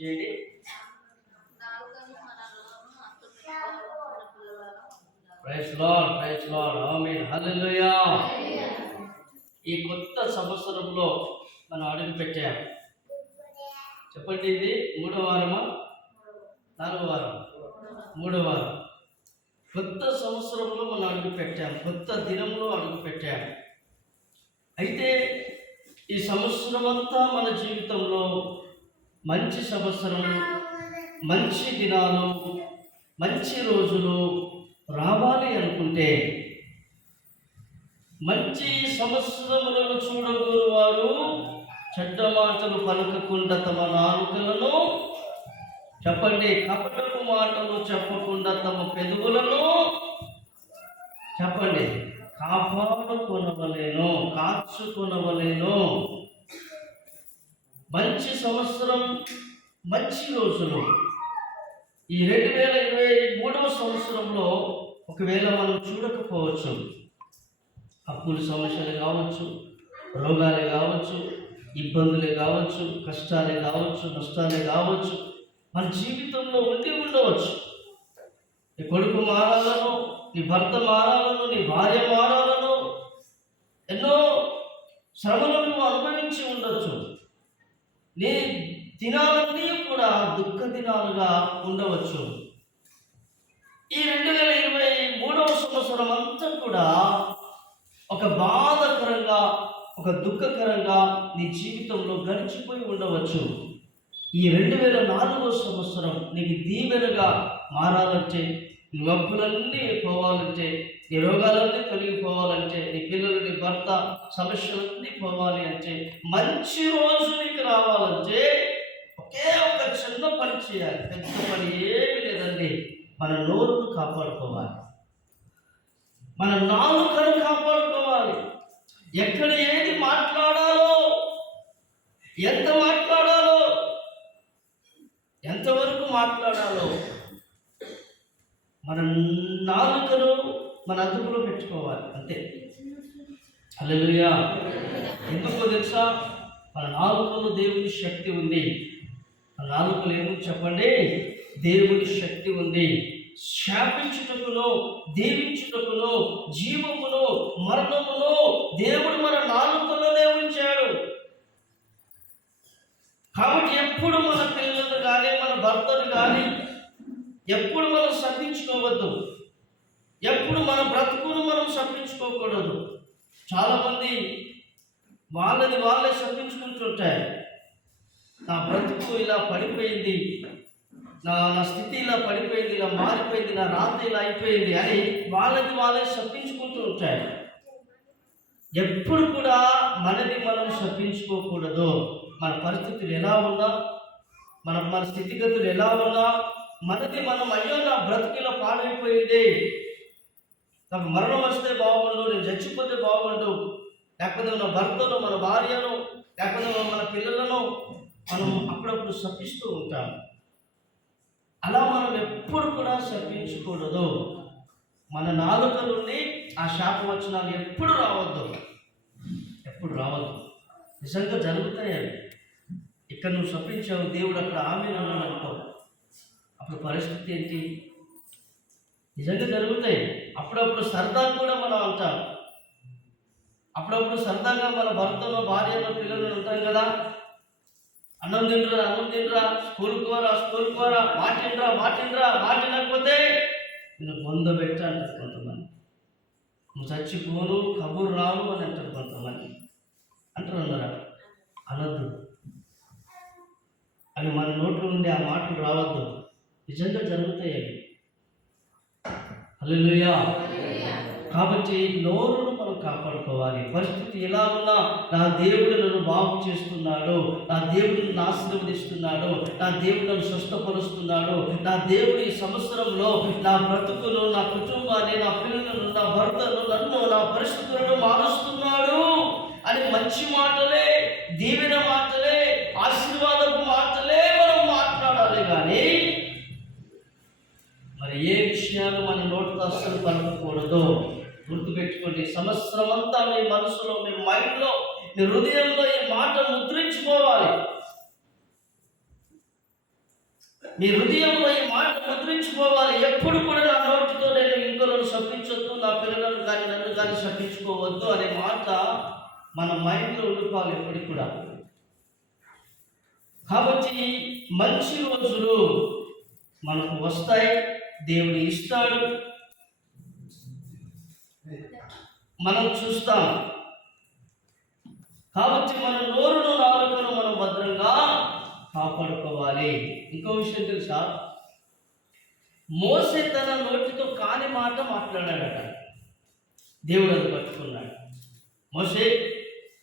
చేయండి. Praise lord, praise lord, ఆమేన్, హల్లెలూయా. ఈ కొత్త సంవత్సరంలో మనం అడుగు పెట్టాం. చెప్పండి, ఇది 3వ వారమా 4వ వారం? 3వ వారం. కొత్త సంవత్సరంలో మనం అడుగు పెట్టాం, కొత్త దినంలో అడుగు పెట్టాం. అయితే ఈ సంవత్సరం అంతా మన జీవితంలో మంచి సంవత్సరం, మంచి దినాలు, మంచి రోజులు రావాలి అనుకుంటే, మంచి సంవత్సరములను చూడగోరు వారు చెడ్డ మాటలు పలకకుండా తమ నాలుకలను, చెప్పండి, కపటపు మాటలు చెప్పకుండా తమ పెదవులను, చెప్పండి, కాపాడుకొనవలెను, కాచుకొనవలెను. మంచి సంవత్సరం, మంచి రోజులు ఈ 2023వ సంవత్సరంలో ఒకవేళ మనం చూడకపోవచ్చు. అప్పుల సమస్యలు కావచ్చు, రోగాలే కావచ్చు, ఇబ్బందులే కావచ్చు, కష్టాలే కావచ్చు, నష్టాలే కావచ్చు, మన జీవితంలో ఉండి ఉండవచ్చు. నీ కొడుకు మారాలను, నీ భర్త మారాలను, నీ భార్య మారాలను, ఎన్నో శ్రమలను నువ్వు అనుభవించి ఉండొచ్చు. నీ దినాలన్నీ కూడా దుఃఖ దినాలుగా ఉండవచ్చు. ఈ 2023వ సంవత్సరం అంతా కూడా ఒక బాధకరంగా, ఒక దుఃఖకరంగా నీ జీవితంలో గడిచిపోయి ఉండవచ్చు. ఈ 2004వ సంవత్సరం నీకు దీవెనగా మారాలంటే, నీ అప్పులన్నీ పోవాలంటే, నీ రోగాలన్నీ తొలగిపోవాలంటే, నీ పిల్లలు, నీ భర్త సమస్యలన్నీ పోవాలి అంటే, మంచి రోజు నీకు రావాలంటే ఒకే ఒక చిన్న పని చేయాలి. పెద్ద పని ఏమీ లేదండి. మన నోరును కాపాడుకోవాలి, మన నాలుకను కాపాడుకోవాలి. ఎక్కడ ఏది మాట్లాడాలో, ఎంత మాట్లాడాలో, ఎంతవరకు మాట్లాడాలో మన నాలుకను మన అదుపులో పెట్టుకోవాలి, అంతే. హల్లెలూయా. ఎందుకో తెలుసా? మన నాలుకలో దేవుని శక్తి ఉంది. మన నాలుకలో ఏమో చెప్పండి, దేవుని శక్తి ఉంది. శాపించుటకును, దీవించుటకును, జీవమును, మరణమును దేవుడు మన నాలుకలోనే ఉంచాడు. కాబట్టి ఎప్పుడు మన పిల్లలను కానీ, మన భర్తను కానీ ఎప్పుడు మనం శపించుకోవద్దు. ఎప్పుడు మన బ్రతుకును మనం శపించుకోకూడదు. చాలామంది వాళ్ళని వాళ్ళే శపించుకుంటుంటారు. నా బ్రతుకు ఇలా పడిపోయింది, నా స్థితి ఇలా పడిపోయింది, ఇలా మారిపోయింది, నా రాత ఇలా అయిపోయింది అని వాళ్ళని వాళ్ళే శపించుకుంటూ ఉంటారు. ఎప్పుడు కూడా మనది మనం శపించుకోకూడదు. మన పరిస్థితులు ఎలా ఉన్నా, మన స్థితిగతులు ఎలా ఉన్నా, మనది మనం, అయ్యో నా బ్రతికిలో పాడైపోయింది, నాకు మరణం వస్తే బాగుండు, నేను చచ్చిపోతే బాగుండు, లేకపోతే మన భర్తను, మన భార్యను, లేకపోతే మన పిల్లలను మనం అప్పుడప్పుడు శపిస్తూ ఉంటాం. అలా మనం ఎప్పుడు కూడా శపించకూడదు. మన నాలుక నుండి ఆ శాపవచనాలు ఎప్పుడు రావద్దు, ఎప్పుడు రావద్దు. నిజంగా జరుగుతాయి అవి. ఇక్కడ నువ్వు శపించావు, దేవుడు అక్కడ ఆమేన్ అన్నాడు అనుకో, అప్పుడు పరిస్థితి ఏంటి? నిజంగా జరుగుతాయి. అప్పుడప్పుడు సరదా కూడా మనం అంటాం. అప్పుడప్పుడు సరదాగా మన భర్తలో, భార్యలో, పిల్లలు ఉంటాం కదా, అన్నం తింటురా, అన్నం తింటురా, స్కూల్కి పోరా, మాటినకపోతే నేను పొందబెట్ట అంటారు కొంతమంది. నువ్వు చచ్చిపోను, కబురు రాను అని అంటారు కొంతమంది. అంటారు, అనద్దు. అవి మన నోట్లో నుండి ఆ మాటలు రావద్దు. నిజంగా జరుగుతాయి అవి. హల్లెలూయా. కాబట్టి నోరును మనం కాపాడుకోవాలి. పరిస్థితి ఎలా ఉన్నా నా దేవుడు నన్ను బాగు చేస్తున్నాడు, నా దేవుడు నన్ను ఆశీర్వదిస్తున్నాడు, నా దేవుడు నన్ను స్వస్థపరుస్తున్నాడు, నా దేవుడు ఈ సంవత్సరంలో నా బ్రతుకును, నా కుటుంబాన్ని, నా పిల్లలను, నా భర్తను, నన్ను, నా పరిస్థితులను మారుస్తున్నాడు అని మంచి మాటలే, దీవెన మాటలే, ఆశీర్వాదపు మాటలే మనం మాట్లాడాలి. కానీ మరి ఏ విషయాలు మన నోటితో అస్సలు పలకకూడదు. గుర్తుపెట్టుకోండి, సంవత్సరం అంతా మీ మనసులో, మీ మైండ్లో, మీ హృదయంలో ఈ మాట ముద్రించుకోవాలి. మీ హృదయంలో ఈ మాట ముద్రించుకోవాలి. ఎప్పుడు కూడా నా నోటితో నేను ఇంకొకరు శపించొద్దు, నా పిల్లలను కానీ నన్ను కానీ శపించుకోవద్దు అనే మాట మన మైండ్లో ఉండిపోవాలి ఎప్పటికి కూడా. కాబట్టి మంచి రోజులు మనకు వస్తాయి, దేవుడు ఇస్తాడు, మనం చూస్తాం. కాబట్టి మన నోరును నాలుకను మనం భద్రంగా కాపాడుకోవాలి. ఇంకో విషయం తెలుసా, మోసే తన నోటితో కాని మాట మాట్లాడాడట. దేవుడు అది పట్టుకున్నాడు. మోసే,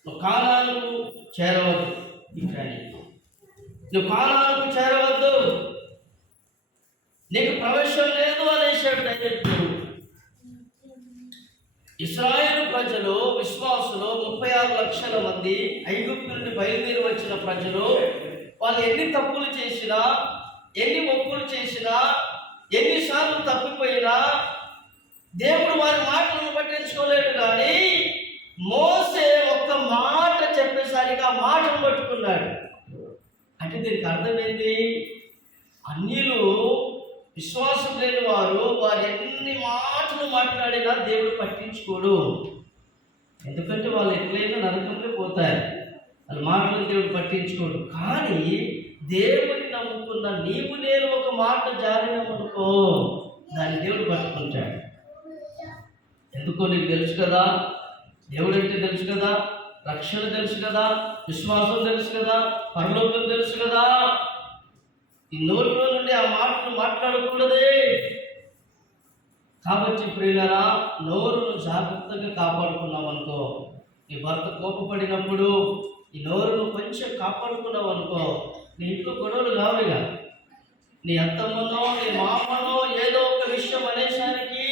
నువ్వు కానానుకు చేరవద్దు, నువ్వు కానానుకు చేరవద్దు, నీకు ప్రవేశం లేదు అనేసాడు డైరెక్ట్. ఇశ్రాయేలు ప్రజలు, విశ్వాసులు 36 లక్షల మంది ఐగుప్తు నుండి బయలుదేరి వచ్చిన ప్రజలు, వాళ్ళు ఎన్ని తప్పులు చేసినా, ఎన్ని మొక్కులు చేసినా, ఎన్నిసార్లు తప్పిపోయినా దేవుడు వారి మాటలను పట్టించుకోలేడు. కానీ మోసే ఒక్క మాట చెప్పేసరికి ఆ మాటను పట్టుకున్నాడు. అంటే దీనికి అర్థమైంది, అన్యులు, విశ్వాసం లేని వారు ఎన్ని మాటలు మాట్లాడినా దేవుడు పట్టించుకోడు. ఎందుకంటే వాళ్ళు ఎట్లయినా నరకంలో పోతారు, వాళ్ళ మాటలు దేవుడు పట్టించుకోడు. కానీ దేవుడిని నమ్ముకున్న నీవు నేను ఒక మాట జారినమనుకో, దాన్ని దేవుడు పట్టుకుంటాడు. ఎందుకో నీకు తెలుసు కదా, దేవుడు అంటే తెలుసు కదా, రక్షణ తెలుసు కదా, విశ్వాసం తెలుసు కదా, పరలోకం తెలుసు కదా. ఈ నోటిలో నుండి ఆ మాటలు మాట్లాడకూడదే. కాబట్టి ప్రియులారా, నోరును జాగ్రత్తగా కాపాడుకున్నాం అనుకో, నీ భర్త కోపపడినప్పుడు ఈ నోరును కొంచెం కాపాడుకున్నావు అనుకో, నీ ఇంట్లో గొడవలు కావుగా. నీ అత్తమ్మనో నీ మామనో ఏదో ఒక విషయం అనేసానికి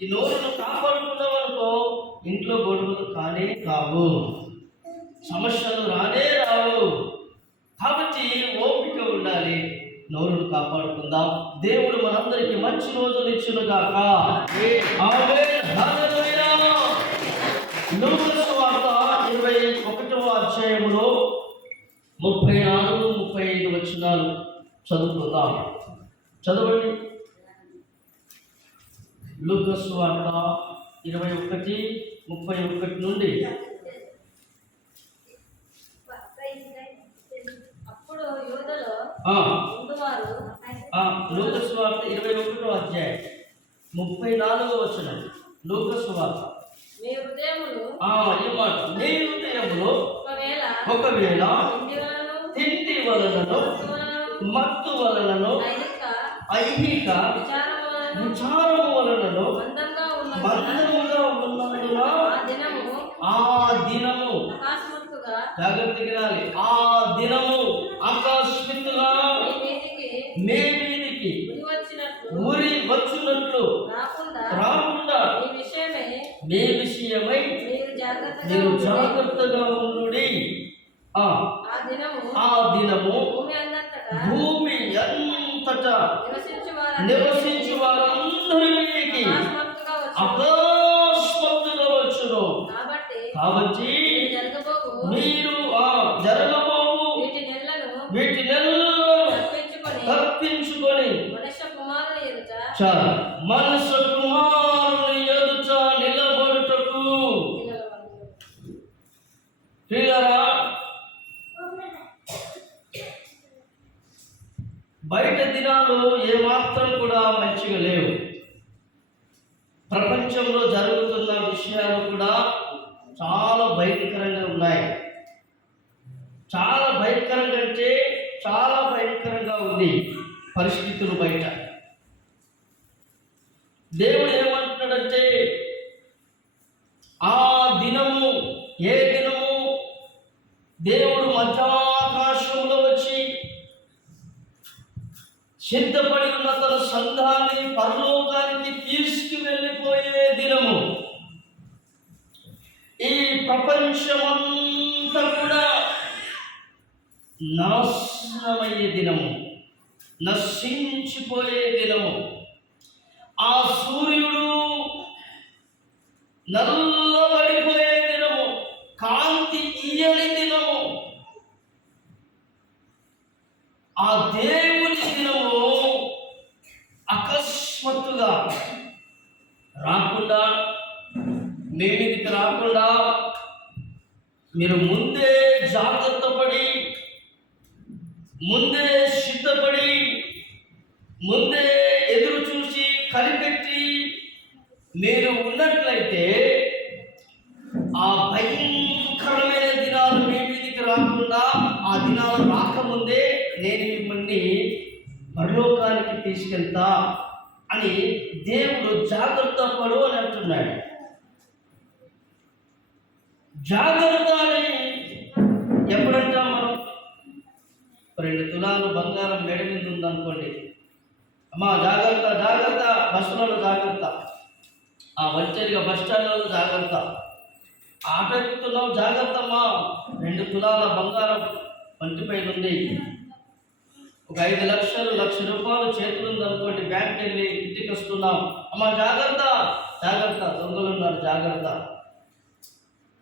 ఈ నోరును కాపాడుకున్నావు అనుకో, ఇంట్లో గొడవలు కానే కావు, సమస్యలు రానే రావు. కాబట్టి ఓపిక ఉండాలి, నోరును కాపాడుకుందాం. దేవుడు మనందరికీ మంచి రోజులు ఇచ్చునుగాక. ఆమేన్, హల్లెలూయా. లూకా సువార్త 21వ అధ్యాయములో 34-35 వచనాలు చదువుకుందాం. చదవండి. లూకా సువార్త 21:31 నుండి. లూకా సువార్త 21వ అధ్యాయం 34వ వచనం. లూకా సువార్త మీ హృదయములో ఒకవేళ తిండి వలనను మత్తు వలనను ఐహిక విచారము వలనను మందముగా ఉన్నందున ఆ దినము, జాగ్రత్తగా వినాలి, ఆ దినము ఆకస్మికముగా మీ మీదికి ఊరి వచ్చినట్లు రాకుండా మీ విషయమై మీరు జాగ్రత్తగా ఉండుడి. ఆ దినము భూమి అంతటా నివసించు వారందరి మీదికి అకస్మాత్తుగా వచ్చును. కాబట్టి మీరు జరగబోవు వీటి తప్పించుకొని మనుష్య కుమారుని ఎదుట నిలబడుటకు. బయట దినాలు ఏమాత్రం కూడా మంచిగా లేవు. ప్రపంచంలో జరుగుతున్న విషయాలు కూడా చాలా భయంకరంగా ఉన్నాయి. చాలా భయంకరంగా అంటే చాలా భయంకరంగా ఉంది పరిస్థితులు బయట. దేవుడు ఏమంటున్నాడంటే, ఆ దినము, ఏ దినము, దేవుడు మధ్యాకాశంలో వచ్చి సిద్ధపడి ఉన్న తన సంఘాన్ని పరలోకానికి తీసుకువెళ్ళిపోయే దినము. ఈ ప్రపంచమంతా కూడా నాశనమయ్యే దినము, నశించిపోయే దినము. ఆ సూర్యుడు నల్లబడిపోయే దినము, కాంతి ఇయ్యని దినము, ఆ దేవుని దినము. అకస్మాత్తుగా రాకుండా, మీ మీదకి రాకుండా మీరు ముందే జాగ్రత్త పడి, ముందే సిద్ధపడి, ముందే ఎదురు చూసి కనిపెట్టి మీరు ఉన్నట్లయితే ఆ భయంకరమైన దినాలు మీ మీదికి రాకుండా, ఆ దినాలు రాకముందే నేను మిమ్మల్ని పరలోకానికి తీసుకెళ్తా అని దేవుడు జాగ్రత్త పడు అని అంటున్నాడు. జాగ్రత్త అని ఎప్పుడంటాం మనం? 2 తులాలు బంగారం మేడ మీద ఉందనుకోండి, అమ్మా జాగ్రత్త జాగ్రత్త, బస్సులలో జాగ్రత్త, ఆ వంచరిగా బస్ స్టాండ్లలో జాగ్రత్త, ఆటో ఎక్కుతున్నాం జాగ్రత్త అమ్మా, 2 తులాల బంగారం వంటిపైన ఉంది, ఒక 5 లక్షలు, 1,00,000 రూపాయలు చేతులు ఉందనుకోండి, బ్యాంక్కి వెళ్ళి ఇంటికి వస్తున్నాం, అమ్మా జాగ్రత్త జాగ్రత్త, దొంగలు ఉన్నారు జాగ్రత్త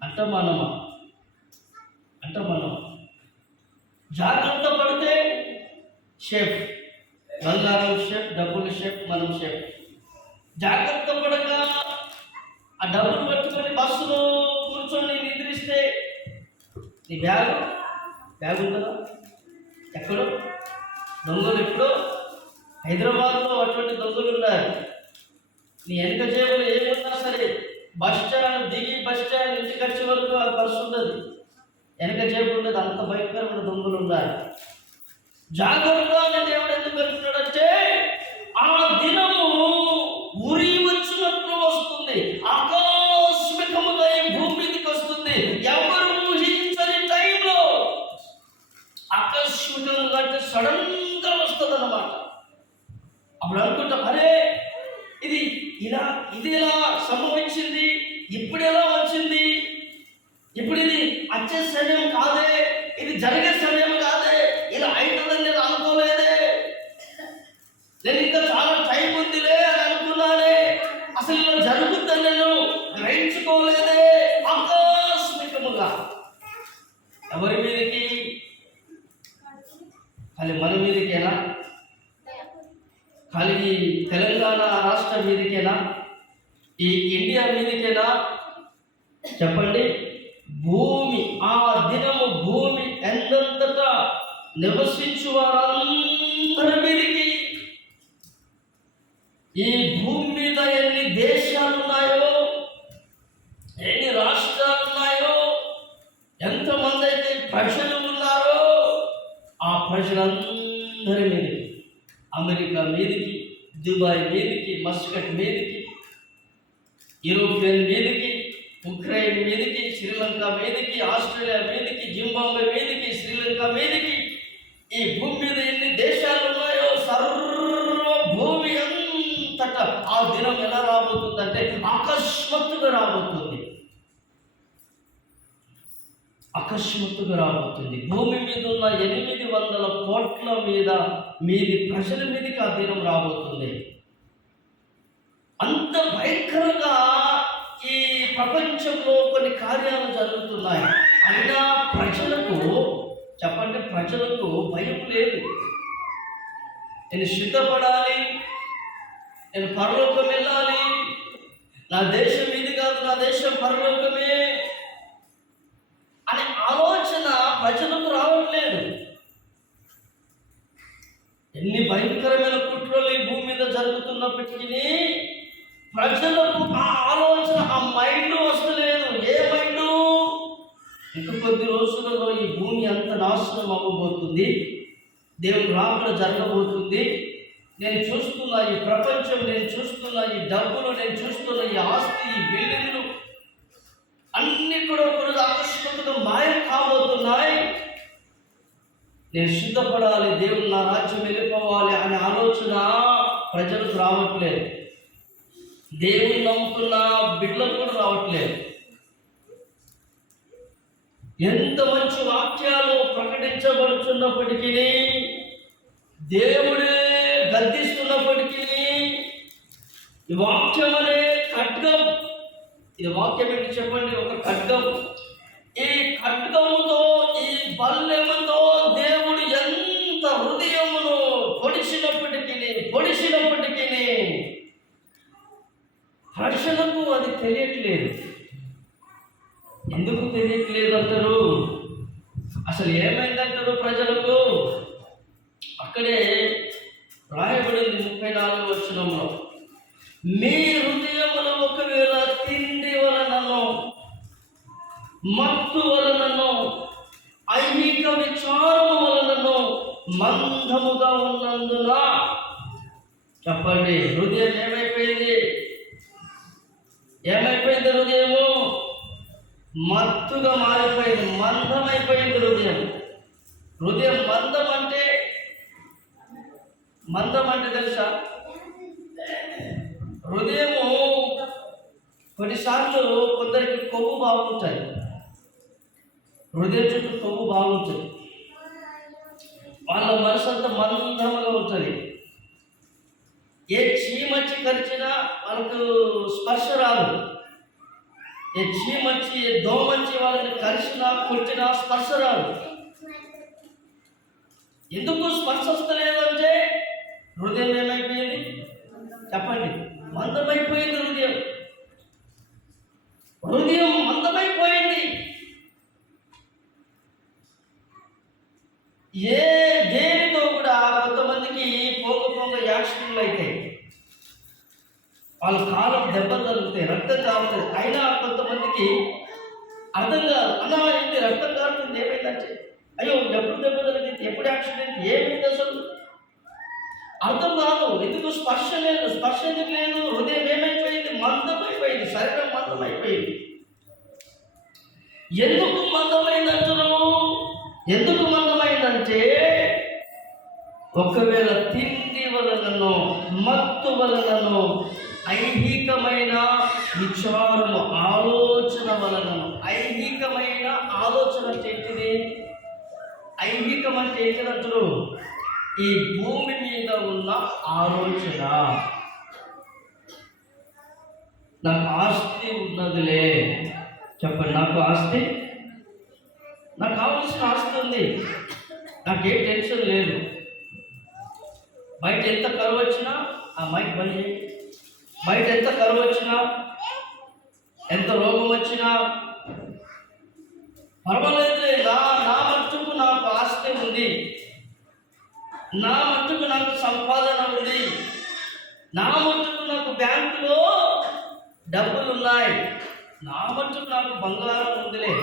అంటామా? జాగ్రత్త పడితే షేఫ్, బంగారం షేఫ్, డబ్బులు షేఫ్, మనం షేఫ్. జాగ్రత్త పడక ఆ డబ్బులు పట్టుకొని బస్సులో కూర్చొని నిద్రిస్తే నీ బ్యాగ్ ఉంటుందా? ఎక్కడో దొంగలు, ఎప్పుడో హైదరాబాద్లో అటువంటి దొంగలు ఉన్నారు. నీ వెనక జేబులు ఏమున్నా సరే, బస్ స్టాండ్ దిగి బస్ స్టాండ్ ఇంటికి వచ్చే వరకు ఆ పర్సు ఉండదు, వెనక జేబు ఉండదు, అంత భయంకరమైన దొంగలు ఉన్నారు. జాగ్రత్త అని దేవుడు ఎందుకు అంటున్నాడంటే, ఆ దినము ఉరి వచ్చినట్లు వస్తుంది, ఆకస్మికముగా ఈ భూమి మీదకి వస్తుంది, ఎవరు ఊహించని టైంలో ఆకస్మికంగా, అంటే సడన్గా వస్తుంది అన్నమాట. అప్పుడు అనుకుంటాం, అరే ఇది ఇలా సంభవించింది, ఇప్పుడు ఎలా వచ్చింది, ఇప్పుడు ఇది వచ్చే సమయం కాదే, ఇది జరిగే సమయం కాదే, ఇలా అవుతుందని నేను అనుకోలేదే, నేను ఇంకా చాలా టైం ఉందిలే అని అనుకున్నానే, అసలు ఇలా జరుగుతుందని నేను గ్రహించుకోలేదే. ఆకస్మికముగా ఎవరి మీదకి? ఖాళీ మన మీదకేనా? ఖాళీ తెలంగాణ రాష్ట్రం మీదకేనా? ఈ ఇండియా మీదకేనా? చెప్పండి. భూమి, ఆ దినము భూమి ఎంతంతటా నివసించు వారందరి మీదకి, ఈ భూమి మీద ఎన్ని దేశాలు ఉన్నాయో, ఎన్ని రాష్ట్రాలు ఉన్నాయో, ఎంతమంది అయితే ప్రజలు ఉన్నారో, ఆ ప్రజలందరి మీదకి, అమెరికా మీదకి, దుబాయ్ మీదకి, మస్కట్ మీదకి, యూరోపియన్ మీదకి, ఉక్రెయిన్ మీదకి, శ్రీలంక మీదకి, ఆస్ట్రేలియా మీదకి, జింబాబ్వే మీదకి, శ్రీలంక మీదకి, ఈ భూమి మీద ఎన్ని దేశాలు ఉన్నాయో సర్వభూమి అంతటా ఆ దినం ఎలా రాబోతుందంటే అకస్మాత్తుగా రాబోతుంది. అకస్మాత్తుగా రాబోతుంది. భూమి మీద ఉన్న 800 కోట్ల మీది ప్రజల మీదకి ఆ దినం రాబోతుంది. అంత భయంకరంగా ఈ ప్రపంచంలో కొన్ని కార్యాలు జరుగుతున్నాయి. అయినా ప్రజలకు, చెప్పండి, ప్రజలకు భయం లేదు. నేను సిద్ధపడాలి, నేను పరలోకం వెళ్ళాలి, నా దేశం ఇది కాదు, నా దేశం పరలోకమే అనే ఆలోచన ప్రజలకు రావట్లేదు. ఎన్ని భయంకరమైన కుట్రలు ఈ భూమి మీద జరుగుతున్నప్పటికీ ప్రజలకు ఆ ఆలోచన, ఆ మైండ్ వస్తలేదు. ఏ మైండ్? ఇంక కొద్ది రోజులలో ఈ భూమి అంత నాశనం అవ్వబోతుంది, దేవుని రాకడ జరగబోతుంది, నేను చూస్తున్న ఈ ప్రపంచం, నేను చూస్తున్న ఈ డబ్బులు, నేను చూస్తున్న ఈ ఆస్తి, ఈ బిల్డింగ్లు అన్ని కూడా ఒకరోజు ఆకస్మికంగా మాయం కాబోతున్నాయి. నేను సిద్ధపడాలి, దేవుడు నా రాజ్యం వెళ్ళిపోవాలి అనే ఆలోచన ప్రజలకు రావట్లేదు. దేవుని నమ్ముకున్న బిడ్డలకు కూడా రావట్లేదు. ఎంత మంచి వాక్యాలు ప్రకటించబడుతున్నప్పటికీ, దేవుడే గద్దిస్తున్నప్పటికీ, ఈ వాక్యం అనే ఖడ్గం, ఇది వాక్యం ఏంటి చెప్పండి? ఒక ఖడ్గం. ఈ ఖడ్గముతో, ఈ బల్లెముతో దేవుడు ఎంత హృదయమును పొడిచినప్పటికీ ప్రజలకు అది తెలియట్లేదు. ఎందుకు తెలియట్లేదు అంటారు? అసలు ఏమైందంటారు ప్రజలకు? అక్కడే రాయబడింది 34వ వచనంలో, మీ హృదయములు ఒకవేళ తిండి వలనను మత్తు వలనను ఐహిక విచారము వలనను మందముగా ఉన్నందున, చెప్పండి, హృదయం ఏమైపోయింది? ఏమైపోయింది? హృదయము మత్తుగా మారిపోయింది, మందమైపోయింది హృదయం. హృదయం మందం అంటే తెలుసా? హృదయము కొన్నిసార్లు కొందరికి కొవ్వు బాగుంటుంది, హృదయం చుట్టూ కొవ్వు బాగుంటుంది, వాళ్ళ మనసు అంతా మందముగా ఉంటుంది. ఏ చీమచ్చి కరిచినా వాళ్ళకు స్పర్శ రాదు. ఏ చీమచ్చి, ఏ దోమచ్చి వాళ్ళని కరిచినా కొట్టినా స్పర్శ రాదు. ఎందుకు స్పర్శ వస్తలేదు అంటే హృదయం ఏమైపోయింది? చెప్పండి, మందమైపోయింది హృదయం. హృదయం మందమైపోయింది. దేనితో కూడా కొంతమందికి పోగ యాక్సిడెంట్లు అవుతాయి, వాళ్ళ కాలం దెబ్బలు తగులుతాయి, రక్తం కాలుతుంది. అయినా కొంతమందికి అర్థం కాదు, అన్నా ఏంటి రక్తం కాలుతుంది, ఏమైందంటే అయ్యో ఎప్పుడు దెబ్బ తగిలింది, ఎప్పుడు యాక్సిడెంట్, ఏమైంది అసలు అర్థం కాదు. ఎందుకు? స్పర్శ లేదు. స్పర్శ ఎందుకు లేదు? హృదయం ఏమైపోయింది? మందమైపోయింది, శరీరం మందమైపోయింది. ఎందుకు మందమైందంటారు? ఎందుకు మందమైందంటే, ఒకవేళ తిండి వలనను మత్తు వలనను ఐహికమైన విచారము, ఆలోచన వలనను. ఐహికమైన ఆలోచన అంటే ఏంటిది? ఐహికం అంటే ఏంటంటారు? ఈ భూమి మీద ఉన్న ఆలోచన. నాకు ఆస్తి ఉన్నదిలే, చెప్పండి, నాకు ఆస్తి, నాకు కావాల్సిన ఆస్తి ఉంది, నాకే టెన్షన్ లేదు. బయట ఎంత కరువు వచ్చినా, ఆ మైక్ బంద్ చేయి, బయట ఎంత కరువు వచ్చినా, ఎంత రోగం వచ్చినా పర్వాలేదులే, నా మట్టుకు నాకు ఆస్తి ఉంది, నా మట్టుకు నాకు సంపాదన ఉంది, నా మట్టుకు నాకు బ్యాంకులో డబ్బులు ఉన్నాయి, నా మట్టుకు నాకు బంగారం ఉందిలే,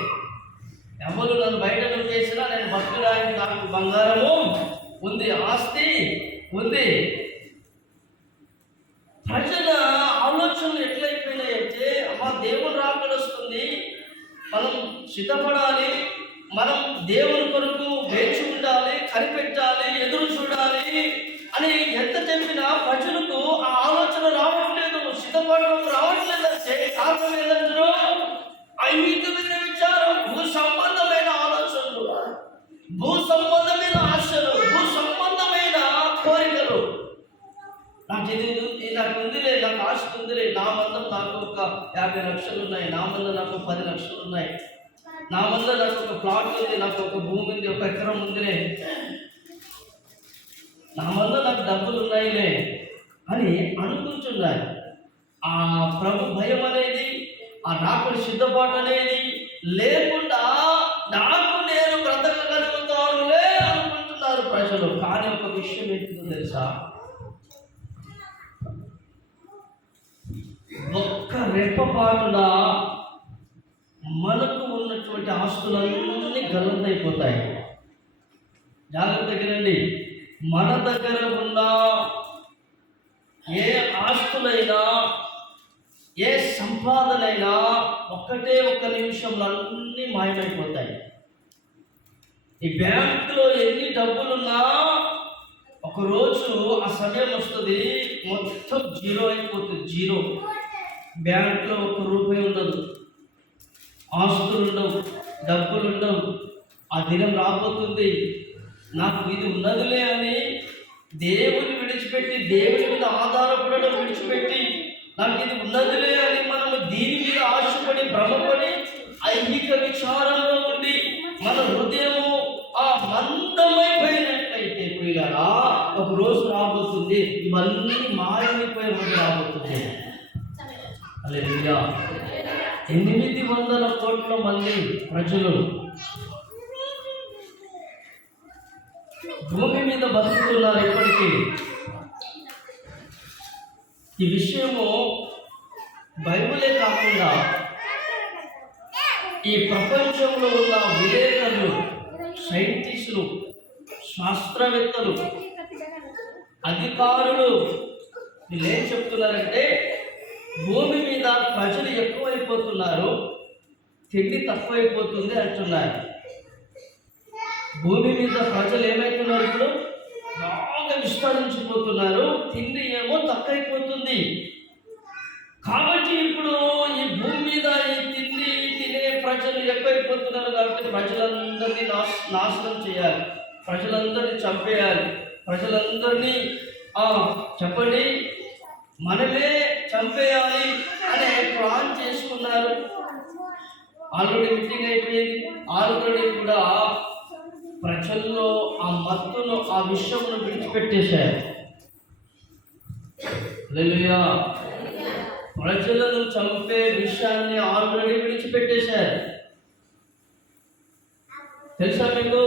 ఎవరు నన్ను బయట చేసినా నేను బతకడానికి నాకు బంగారము ఉంది, ఆస్తి ఉంది. ప్రజల ఆలోచనలు ఎట్లయిపోయినాయంటే, అమ్మా దేవుడు రాకడొస్తుంది, మనం సిద్ధపడాలి, మనం దేవుని కొరకు వేచి ఉండాలి, కనిపెట్టాలి, ఎదురు చూడాలి అని ఎంత చెప్పినా ప్రజలకు ఆ ఆలోచన రావట్లేదు, సిద్ధపడడం రావట్లేదు. అంటే కారణం ఏంటంటారు? ఐహికమైన విచారం, భూ సంబంధమైన ఆలోచనలు, భూ సంబంధమైన ఆశలు, భూ సంబంధమైన కోరికలు. నాకు ఇది నాకు ఉందిలే, నాకు ఆస్తి ఉందిలే, నా మందం నాకు ఒక 50 లక్షలు ఉన్నాయి, నా మందం నాకు 10 లక్షలు ఉన్నాయి, నా మందం నాకు ఒక ప్లాట్ ఉంది, నాకు ఒక భూమి ఉంది, 1 ఎకరం ఉందిలే, నా మందం నాకు డబ్బులు ఉన్నాయిలే అని అనుకుంటున్నారు. ఆ ప్రభు భయం అనేది, ఆ రాకుడి సిద్ధపాటు అనేది లేకుండా నాకు నేను బ్రతకగలుగుతానులే అనుకుంటున్నారు ప్రజలు. కానీ ఒక విషయం ఏంటిదో తెలుసా? ఒక్క రెప్పపాటున మనకు ఉన్నటువంటి ఆస్తులన్నీ గల్లంతైపోతాయి. జాగ్రత్తగా రండి. మన దగ్గర ఉన్న ఏ ఆస్తులైనా, ఏ సంపాదనైనా ఒక్కటే ఒక్క నిమిషంలో అన్నీ మాయమైపోతాయి. ఈ బ్యాంకులో ఎన్ని డబ్బులున్నా ఒకరోజు ఆ సమయం వస్తుంది, మొత్తం జీరో అయిపోతుంది. జీరో. బ్యాంకులో 1 రూపాయి ఉండదు, ఆస్తులు ఉండవు, డబ్బులు ఉండవు. ఆ దినం రాబోతుంది, నాకు ఇది ఉన్నదిలే అని దేవుని విడిచిపెట్టి, దేవుని మీద ఆధారపడడం విడిచిపెట్టి, నాకు ఇది ఉన్నదిలే అని మనము దీని మీద ఆశపడి భ్రమపడి ఐహిక విచారంలో ఉండి మన హృదయము ఆ మందమైపోయినట్లయితే ప్రియులారా, ఒక రోజు రాబోతుంది, ఇవన్నీ మాయమైపోయే రోజు రాబోతుంది. హల్లెలూయా. 800 కోట్ల మంది ప్రజలు భూమి మీద బతుకుతున్నారు ఇప్పటికీ. ఈ విషయము బైబిలే కాకుండా ఈ ప్రపంచంలో ఉన్న విలేకరులు, సైంటిస్టులు, శాస్త్రవేత్తలు, అధికారులు వీళ్ళు ఏం చెప్తున్నారంటే భూమి మీద ప్రజలు ఎక్కువైపోతున్నారు, తిండి తక్కువైపోతుంది అంటున్నారు. భూమి మీద ప్రజలు ఏమైతున్నారు, ఇప్పుడు బాగా విస్తరించిపోతున్నారు, తిండి ఏమో తక్కువైపోతుంది. కాబట్టి ఇప్పుడు ఈ భూమి మీద ఈ తిండి తినే ప్రజలు ఎక్కువైపోతున్నారు కాబట్టి ప్రజలందరినీ నాశనం చేయాలి, ప్రజలందరినీ చంపేయాలి, ప్రజలందరినీ చెప్పండి మనమే చంపేయాలి అనే ప్లాన్ చేసుకున్నారు. ఆల్రెడీ మీటింగ్ అయిపోయింది. ఆల్రెడీ కూడా ప్రజల్లో ఆ మత్తును, ఆ విషయంను విడిచిపెట్టేశారు. హల్లెలూయా. ప్రజలను చంపే విషయాన్ని ఆల్రెడీ విడిచిపెట్టేశారు. తెలుసా మీకు?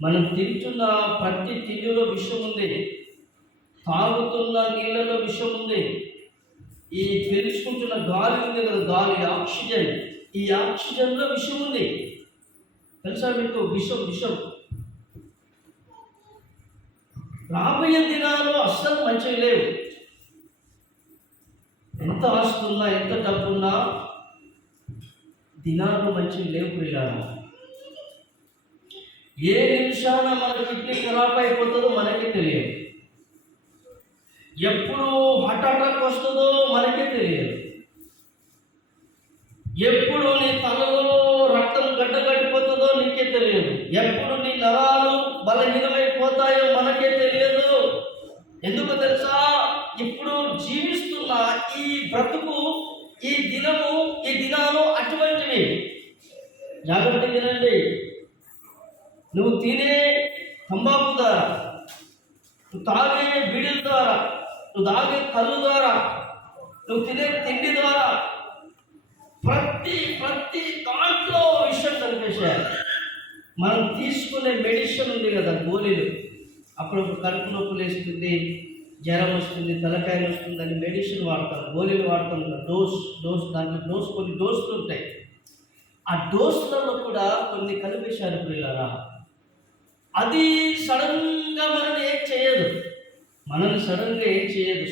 మనం తింటున్న ప్రతి తిండిలో విషం ఉంది, తాగుతున్న నీళ్ళలో విషం ఉంది, ఈ పీల్చుకుంటున్న గాలి ఉంది కదా, గాలి ఆక్సిజన్, ఈ ఆక్సిజన్లో విషం ఉంది. తెలుసా మీకు? విషం. రాబోయే దినాలు అస్సలు మంచివి లేవు. ఎంత ఆస్తున్నా, ఎంత డబ్బున్నా దినాలు మంచివి లేవు ప్రియులారా. ఏ నిమిషాన మన కిడ్నీ ఖరాబ్ అయిపోతుందో మనకే తెలియదు, ఎప్పుడు హార్ట్ అటాక్ వస్తుందో మనకే తెలియదు, ఎప్పుడు నీ తలలో రక్తం గడ్డగట్టిపోతుందో నీకే తెలియదు, ఎప్పుడు నీ నరాలు బలహీనమైపోతాయో మనకే తెలియదు. ఎందుకు తెలుసా? ఇప్పుడు జీవిస్తున్న ఈ బ్రతుకు, ఈ దినాలు అటువంటివి. జాగ్రత్త వినండి. నువ్వు తినే తంబాకు ద్వారా, నువ్వు తాగే బీడీల ద్వారా, నువ్వు తాగే కళ్ళు ద్వారా, నువ్వు తినే తిండి ద్వారా ప్రతి దాంట్లో విషయం కలిపేశారు. మనం తీసుకునే మెడిసిన్ ఉంది కదా, గోళీలు, అప్పుడు కడుపు నొప్పులు వేస్తుంది, జ్వరం వస్తుంది, తలకాయ వస్తుంది అని మెడిసిన్ వాడతాం, గోళీలు వాడతాం కదా. దాంట్లో కొన్ని డోసులు ఉంటాయి. ఆ డోసులలో కూడా కొన్ని కలిపేశారు ప్రియులారా. అది సడన్గా మనల్ని ఏం చేయదు,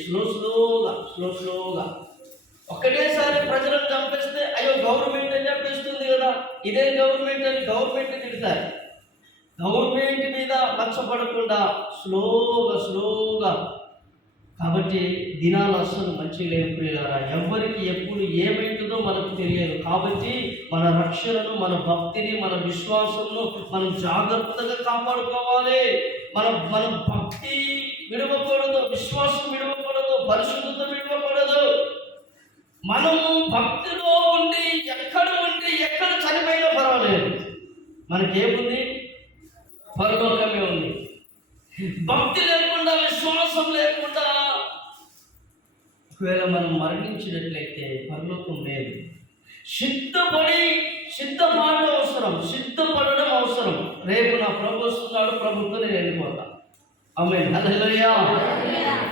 స్లోగా ఒక్కటేసారి ప్రజలను చంపేస్తే అయ్యో గవర్నమెంట్ అని చంపేస్తుంది కదా, ఇదే గవర్నమెంట్ అని గవర్నమెంట్ తిడతారు. గవర్నమెంట్ మీద మచ్చపడకుండా స్లోగా. కాబట్టి దినాలు అస్సలు మంచి లేవు ప్రియులారా. ఎవరికి ఎప్పుడు ఏమైతుందో మనకు తెలియదు. కాబట్టి మన రక్షణను, మన భక్తిని, మన విశ్వాసంను మనం జాగ్రత్తగా కాపాడుకోవాలి. మన భక్తి విడవకూడదు, విశ్వాసం విడవకూడదు, పరిశుద్ధత విడవకూడదు. మనము భక్తిలో ఉండి ఎక్కడ చనిపోయినా పర్వాలేదు, మనకేముంది? పరలోకమే ఉంది. భక్తి లేకుండా, విశ్వాసం లేకుండా ఒకవేళ మనం మరణించినట్లయితే పరలోకం లేదు. సిద్ధపడడం అవసరం. రేపు నా ప్రభు వస్తున్నాడు, ప్రభుత్వం నేను వెళ్ళిపోతా. ఆమేన్. హల్లెలూయా.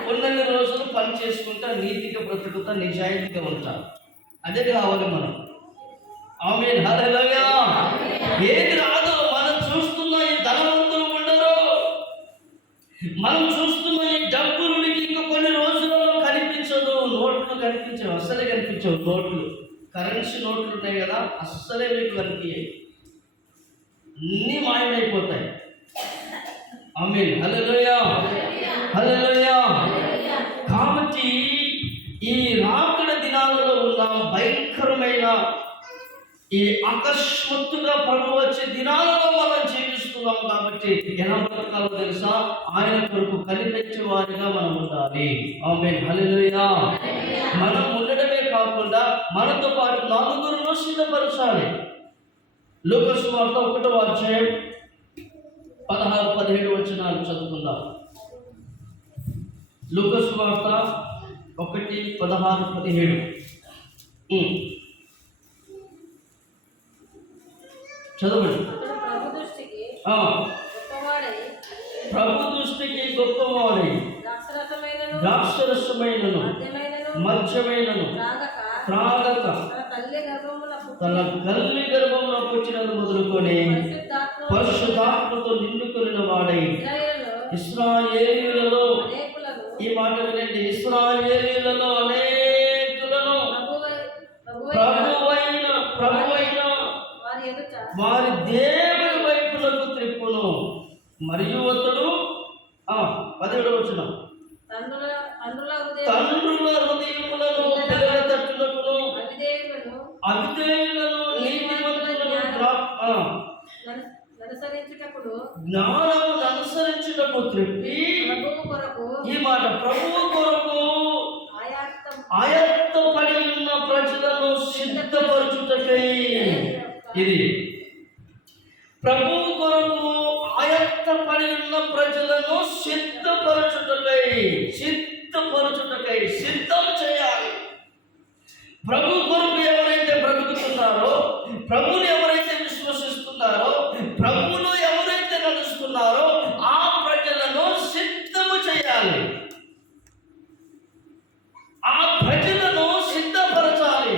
కొన్ని రోజులు పని చేసుకుంటా, నీతిగా బ్రతుకుతా, నిజాయితీగా ఉంటా. అదే కావాలి మనం. ఆమేన్. హల్లెలూయా. ఏది రాదు. మనం చూస్తున్న ఈ ధనవంతులు ఉండరు, మనం చూస్తున్న ఈ డబ్బులు ఇంకా కొన్ని రోజులలో కనిపించదు. నోట్లు కనిపించవు, అస్సలే కనిపించవు. నోట్లు, కరెన్సీ నోట్లు ఉన్నాయి కదా, అస్సలే మీకు కనిపించాయి, అన్నీ మాయమైపోతాయి. ఆమేన్. హల్లెలూయా. కాబట్టి ఈ రాకడ దినాలలో ఉన్న భయంకరమైన ఈ అకస్మాత్తుగా ప్రభు వచ్చే దినాలలో మనం జీవిస్తున్నాం. కాబట్టి ఎలా బ్రతకాలో తెలుసా? ఆయన కొరకు కనిపించే వారిగా మనం ఉండాలి. ఆమేన్. హల్లెలూయా. మనం ఉండడమే కాకుండా మనతో పాటు నలుగురును సిద్ధపరచాలి. లూకా సువార్త 1వ అధ్యాయం 16-17 వచనాలు చదువుకుందాం. లూకా సువార్త 1:16-17. చదవండి. ప్రభు దృష్టికి గొప్పవాడై ద్రాక్షరసమైనను మద్యమైనను త్రాగక తన తల్లి గర్భంలో పుట్టినది మొదలుకొని పరిశుద్ధాత్మతో నిండుకొనిన వాడై ఇశ్రాయేలీయులలో, ఈ మాట వినండి, ఇశ్రాయేలీయులలో అనేకులను ప్రభువైన వారి దేవుని వైపులకు త్రిప్పును. మరియు అతడు 17వ వచనం, తండ్రుల హృదయములను పిల్లల తట్టులకును అవిధేయులను నీతిమంతులను జ్ఞానము అనుసరించుటకు త్రిప్పి, ఈ మాట ప్రభువు కొరకు ఆయత్తపడి ఉన్న ప్రజలను సిద్ధపరచుటకై, ఇది ప్రభువు కొరకు ఆయత్తపడి ఉన్న ప్రజలను సిద్ధపరచుటకై సిద్ధం చేయాలి. ప్రభు కొరకు ఎవరైతే బ్రతుకుతున్నారో, ప్రభుని ఎవరైతే విశ్వసిస్తున్నారో, ప్రభువును ఎవరైతే నడుస్తున్నారో ఆ ప్రజలను సిద్ధము చేయాలి, ఆ ప్రజలను సిద్ధపరచాలి.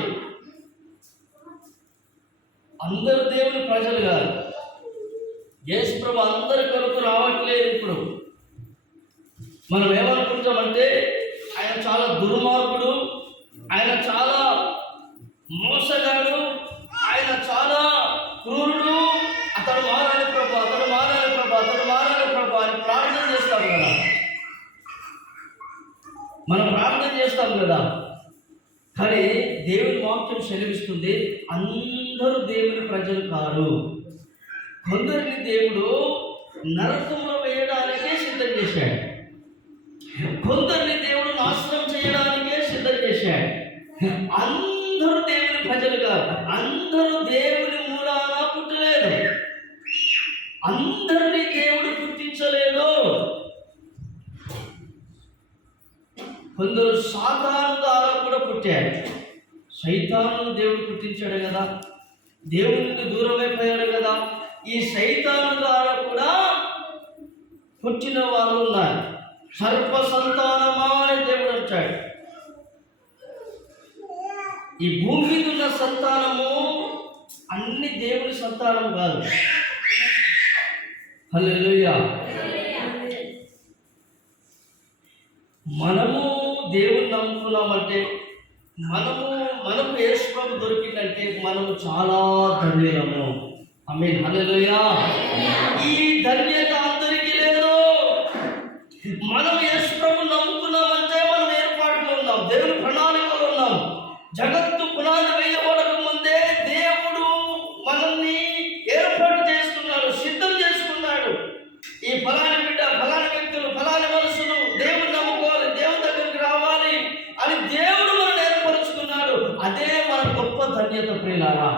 అందరు దేవుని ప్రజలు కాదు. యేసు ప్రభు అందరి కొరకు రావట్లేదు. ఇప్పుడు మనం ఏమనుకుంటామంటే ఆయన చాలా దుర్మార్గుడు, ఆయన చాలా మోసగాడు, ఆయన చాలా క్రూరుడు, అతడు మారాలి ప్రభు అని ప్రార్థన చేస్తాం కదా. మనం ప్రార్థన చేస్తాం కదా. కానీ దేవుని వాక్యం సెలవిస్తుంది, అందరూ దేవుని ప్రజలు కారు. కొందరిని దేవుడు నరకంలో వేయడానికే సిద్ధం చేశాడు, కొందరిని దేవుడు నాశనం చేయడానికే సిద్ధం చేశాడు. అందరూ దేవుని ప్రజలు కాదు, అందరూ దేవుని మూలాన పుట్టలేదు, అందరినీ దేవుడు పుట్టించలేదు. కొందరు సాతాను ద్వారా కూడా పుట్టారు. సైతాను దేవుడు పుట్టించాడు కదా, దేవునికి దూరమైపోయాడు కదా. ఈ సైతాను ద్వారా కూడా పుట్టిన వాళ్ళు ఉన్నారు. సర్ప సంతానమా అని దేవుడు అంటాడు. ఈ భూమి మీద ఉన్న సంతానము అన్ని దేవుని సంతానం కాదు. హల్లెలూయా. మనము దేవుని నమ్ముకున్నామంటే, మనకు యేసు ప్రభు దొరికిందంటే మనము చాలా ధన్యులము. ఆమేన్. హల్లెలూయా. ఈ ధన్యత అందరికీ లేదు. మనం యేసు ప్రభు నమ్ముకున్నామంటే మనం ఏర్పాటులో ఉన్నాం, దేవుని ప్రణాళికలో ఉన్నాం. జగత్తు పునాది వేయబడక ముందే దేవుడు మనల్ని ఏర్పాటు చేసుకున్నాడు, సిద్ధం చేసుకున్నాడు. ఈ ఫలాని బిడ్డ, ఫలాని వ్యక్తులు, ఫలాని మనసులు దేవుని నమ్ముకోవాలి, దేవుని దగ్గరికి రావాలి అని దేవుడు మనల్ని ఏర్పరుచుకున్నాడు. అదే మన గొప్ప ధన్యత ప్రియులారా.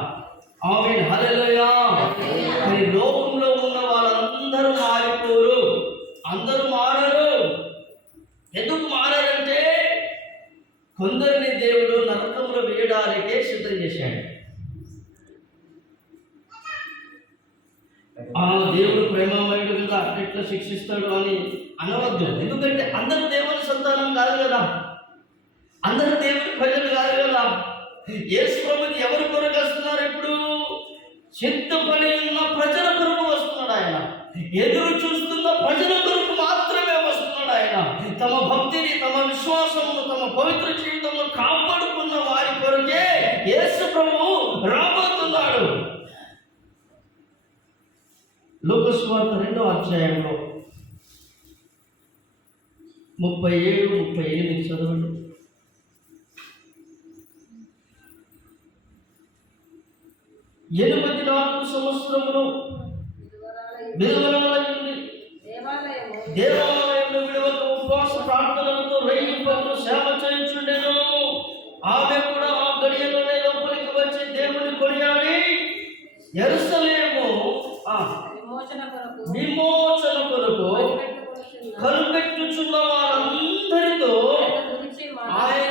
ఆమేన్. హల్లెలూయా. మరి లోకంలో ఉన్న వాళ్ళందరూ మారిపోరు, అందరూ మారరు. ఎందుకు మారారంటే కొందరిని దేవుడు నరకంలో వేయడానికే సిద్ధం చేశాడు. దేవుడు ప్రేమమయుడు కదా, అట్లా శిక్షిస్తాడు అని అనవద్దు. ఎందుకంటే అందరూ దేవుని సంతానం కాదు కదా, అందరూ దేవుని ప్రజలు కాదు కదా. యేసు ప్రభుని ఎవరి కొరకు వస్తున్నారు? ఇప్పుడు సిద్ధపడి ఉన్న ప్రజల కొరకు వస్తున్నాడు ఆయన. ఎదురు చూస్తున్న ప్రజల కొరకు మాత్రమే వస్తున్నాడు ఆయన. తమ భక్తిని, తమ విశ్వాసమును, తమ పవిత్ర జీవితంలో కాపాడుకున్న వారి కొరకే యేసు ప్రభువు రాబోతున్నాడు. లూకా సువార్త 2వ అధ్యాయంలో 37-38 చదవండి. ఎనిమిది 4 సంవత్సరములు దేవాలయంలో విడవక ఉపవాస ప్రార్థనలతో రేయింపములు సేవ చేయించుండెను. ఆమె కూడా ఆ గడియలోనే లోపలికి వచ్చి దేవుని కొనియాడి యెరూషలేము విమోచన కొరకు కనిపెట్టుచున్న వారందరితో ఆయన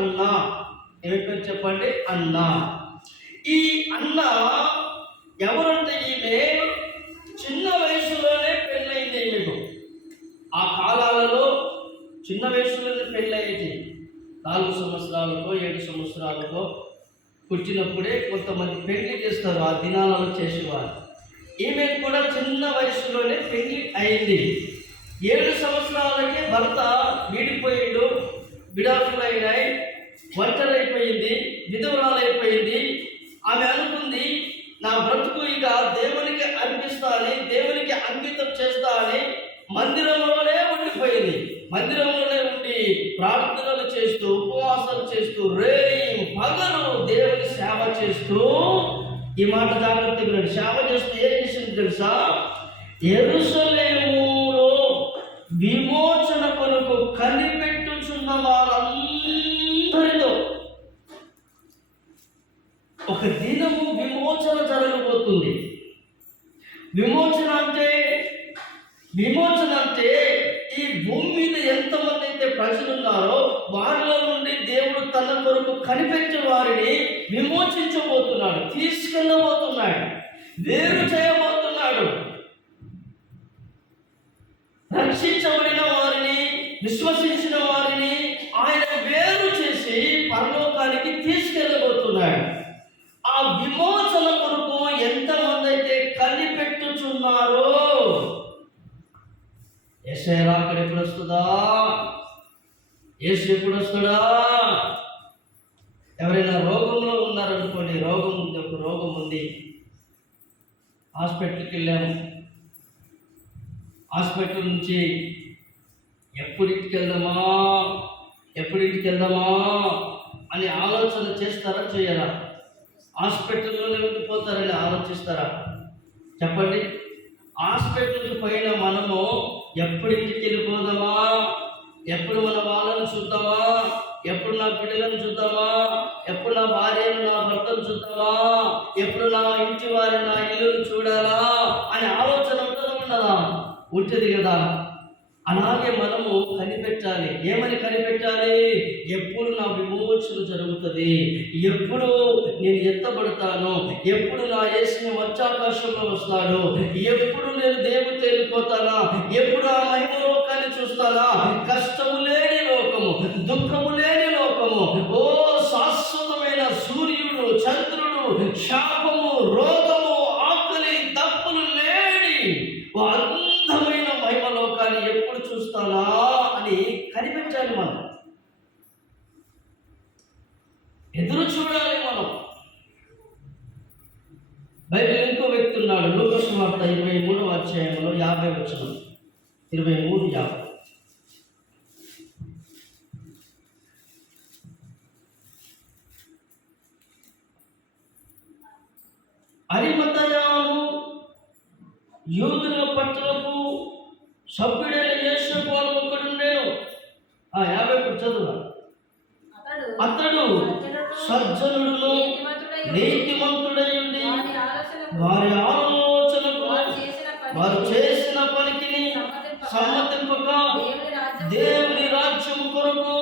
అన్న. ఏమి పేరు చెప్పండి? అన్న. ఈ అన్న ఎవరంటే ఈమె చిన్న వయసులోనే పెళ్ళయింది. ఈమెకు ఆ కాలాలలో చిన్న వయసులోనే పెళ్ళయింది. 4 సంవత్సరాలకో 7 సంవత్సరాలకో పుట్టినప్పుడే కొంతమంది పెళ్లి చేస్తారు, ఆ దినాలలో చేసేవారు. ఈమె కూడా చిన్న వయసులోనే పెళ్లి అయింది. 7 సంవత్సరాలకే భర్త వీడిపోయిండు, విడాకులైనాయి, ఒంటరైపోయింది, విధవరాలైపోయింది. ఆమె అనుకుంది, నా బ్రతుకు ఇక దేవునికి అర్పిస్తా అని, దేవునికి అంకితం చేస్తా అని మందిరంలోనే ఉండిపోయింది. మందిరంలోనే ఉండి ప్రార్థనలు చేస్తూ, ఉపవాసాలు చేస్తూ, రేయి పగలు దేవుని సేవ చేస్తూ, ఈ మాట జాగ్రత్తగా వినండి, సేవ చేస్తూ ఏం చేసింది తెలుసా? యెరూషలేములో విమోచన కొరకు కనిపెట్టుచున్న వారందరితో ఒక దినము విమోచన జరగబోతుంది. విమోచన అంటే ఈ భూమి మీద ఎంతమంది అయితే ప్రజలు ఉన్నారో వారిలో నుండి దేవుడు తన కొరకు కనిపెట్టే వారిని విమోచించబోతున్నాడు, తీసుకెళ్ళబోతున్నాడు, వేరు చేయబోతున్నాడు. రక్షించబడిన వారిని, విశ్వసించిన వారిని ఆయన వేరు చేసి పరలోకానికి తీసుకెళ్ళబోతున్నాడు. ఆ విమోచన కొరకు ఎంతమంది అయితే కనిపెట్టుచున్నారో, యేసయ్య రాకడ ఎప్పుడు వస్తుందా? యేసు ఎప్పుడు వస్తాడా? ఎవరైనా రోగంలో ఉన్నారనుకోండి, ఒక రోగం ఉంది, హాస్పిటల్కి వెళ్ళాము, హాస్పిటల్ నుంచి ఎప్పుడు ఇంటికి వెళ్దామా అని ఆలోచన చేస్తారా, చేయరా? హాస్పిటల్లోనే ఉండిపోతారని ఆలోచిస్తారా? చెప్పండి. హాస్పిటల్కి పోయిన మనము ఎప్పుడు ఇంటికి వెళ్ళిపోదామా, ఎప్పుడు మన వాళ్ళని చూద్దామా, ఎప్పుడు నా బిడ్డలను చూద్దామా, ఎప్పుడు నా భార్యను, నా భర్తను చూద్దామా, ఎప్పుడు నా ఇంటి వారి, నా ఇల్లును చూడాలా అనే ఆలోచన ఉంటుందా? ఉండదా? ఉంటుంది కదా. అలాగే మనము కనిపెట్టాలి. ఏమని కనిపెట్టాలి? ఎప్పుడు నా విమోచన జరుగుతుంది, ఎప్పుడు నేను ఎత్తబడతాను, ఎప్పుడు నా యేసుని వచ్చాకాశంలో వస్తాడు, ఎప్పుడు నేను దేవుడితో వెళ్ళిపోతానా, ఎప్పుడు ఆ మహిమ లోకాన్ని చూస్తానా, కష్టము లేని లోకము, దుఃఖము లేని లోకము, ఓ శాశ్వతమైన సూర్యుడు, చంద్రుడు, శాపము, రోగము, ఆకలి, తప్పులు లేని అందమైన మహిమ లోకాన్ని ఎప్పుడు చూస్తానా అని కనిపెట్టాలి. మనం ఎదురు చూడాలి. మనం బైబిల్ ఇంకో వ్యక్తి ఉన్నాడు, లూకా సువార్త 23వ అధ్యాయంలో 50వ వచనం, 23:50. అరిమతయాను యూదుల పట్టణపు సభ్యుడైన యేసేపు అని ఒకడుండెను. 51 చదువు. అతడు సజ్జనుడును నీతిమంతుడై ఉండి వారి ఆలోచనకు, వారు చేసిన పనికి సమ్మతింపక దేవుని రాజ్యము కొరకు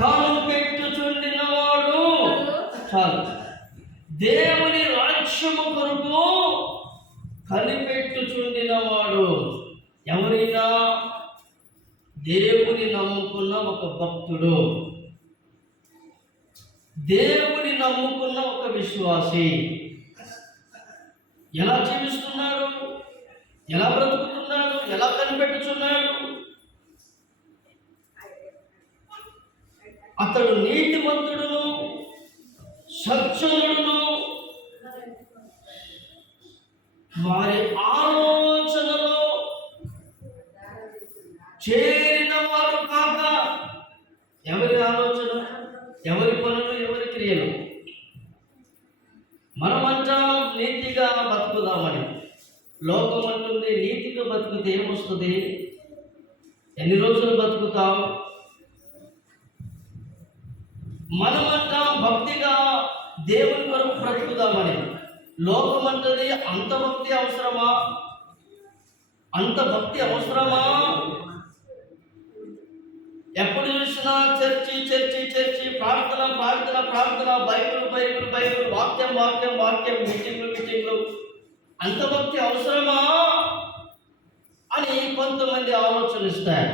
కనిపెట్టుచుండినవాడు. చాలు. దేవుని రాజ్యము కొరకు కనిపెట్టుచుండినవాడు ఎవరైనా దేవుని నమ్ముకున్న ఒక భక్తుడు, దేవుని నమ్ముకున్న ఒక విశ్వాసి ఎలా జీవిస్తున్నాడు, ఎలా బ్రతుకుతున్నాడు, ఎలా కనిపెట్టుచున్నాడు? అతడు నీతిమంతుడును, సజ్జనుడును, వారి ఆలోచనలో చేరిన వారు కాక. ఎవరి ఆలోచన, ఎవరి పనులు, ఎవరి క్రియలు? మనమంటాం నీతిగా బతుకుదామని. లోకం అంటుంది నీతిగా బతుకుతే ఏమొస్తుంది, ఎన్ని రోజులు బతుకుతాం? మనమంటాం భక్తిగా దేవుని కొరకు బ్రతుకుదామని. లోకం అంటది అంత భక్తి అవసరమా? అంత భక్తి అవసరమా? ఎప్పుడు చూసినా చర్చి చర్చి చర్చి, ప్రార్థన ప్రార్థన ప్రార్థన, బైబిల్ బైబిల్ బైబిల్, వాక్యం వాక్యం వాక్యం, మీటింగ్లు మీటింగ్లు. అంత భక్తి అవసరమా అని కొంతమంది ఆలోచనిస్తారు.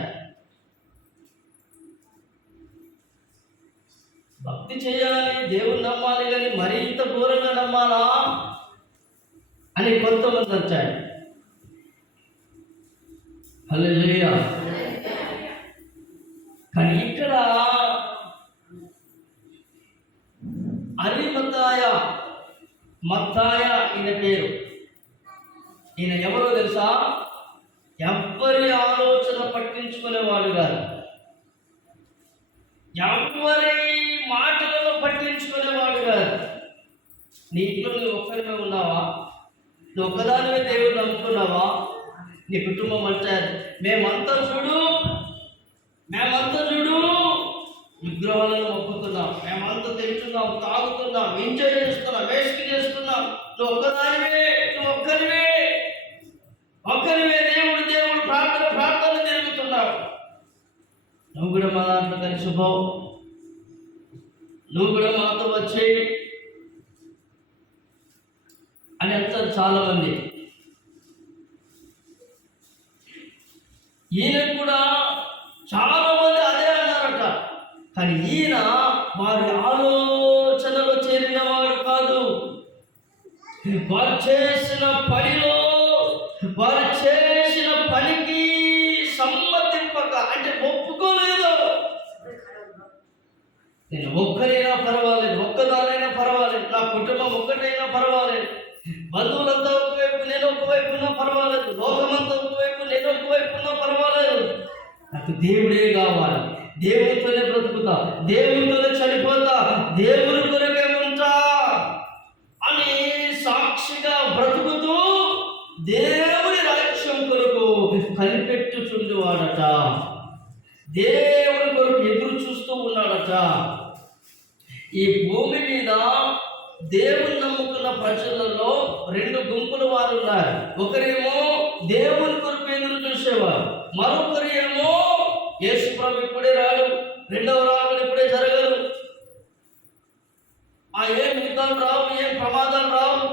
భక్తి చేయాలి, దేవుని నమ్మాలి, కానీ మరింత ఘోరంగా నమ్మాలా అని కొంతమంది వచ్చారు. హల్లెలూయా. కానీ ఇక్కడ మత్తాయ ఈయన పేరు. ఈయన ఎవరో తెలుసా? ఎవ్వరి ఆలోచన పట్టించుకునేవాడు కాదు, ఎవరి మాటలను పట్టించుకునేవాడు కాదు. నీ ఇంట్లో నువ్వు ఒక్కరిమే ఉన్నావా? నువ్వు ఒక్కదానివే దేవుడు నమ్ముకున్నావా? నీ కుటుంబం అంటారు మేమంతా చూడు విగ్రహాలను మొక్కుతున్నాం, మేమంతా తింటున్నాం, తాగుతున్నాం, ఎంజాయ్ చేస్తున్నాం, వేస్ట్ చేస్తున్నాం. నువ్వు ఒక్కదానివే దేవుడు ప్రార్థన తిరుగుతున్నావు. నువ్వు కూడా మా దాంట్లో కలిసిపోవు, నువ్వు కూడా మాతో వచ్చేయి అని అంటారు చాలా మంది. ఈయన కూడా చాలా మంది అదే అన్నారట. కానీ ఈయన వారి ఆలోచనలో చేరిన వాడు కాదు. వారు చేసిన పనికి సమ్మతింపక, అంటే ఒప్పుకోలేదు. నేను ఒక్కరైనా పర్వాలేదు, ఒక్కదానైనా పర్వాలేదు, నా కుటుంబం ఒక్కటైనా పర్వాలేదు, బంధువులంతా ఒకవైపు నేను ఒకవైపు ఉన్నా పర్వాలేదు, లోకమంతా ఒకవైపు నేను ఒకవైపు ఉన్నా పర్వాలేదు, నాకు దేవుడే కావాలి, దేవునితోనే బ్రతుకుతా, దేవునితోనే చనిపోతా, దేవుని కొరకే ఉంటా అని సాక్షిగా బ్రతుకుతూ దేవుని రాజ్యం కొరకు కనిపెట్టుచుండేవాడట. దేవుని కొరకు ఎదురు చూస్తూ ఉన్నాడట. ఈ భూమి మీద దేవుని నమ్ముకున్న ప్రజలలో రెండు గుంపుల వారు ఉన్నారు. ఒకరేమో దేవుని కొరకు ఎదురు చూసేవారు, మరొకరు ఏమో యేసు ప్రభు ఇప్పుడే రాడు, రెండవ రాకడ ఇప్పుడే జరగదు, ఏం యుద్ధాలు రావు, ఏం ప్రమాదాలు రావు,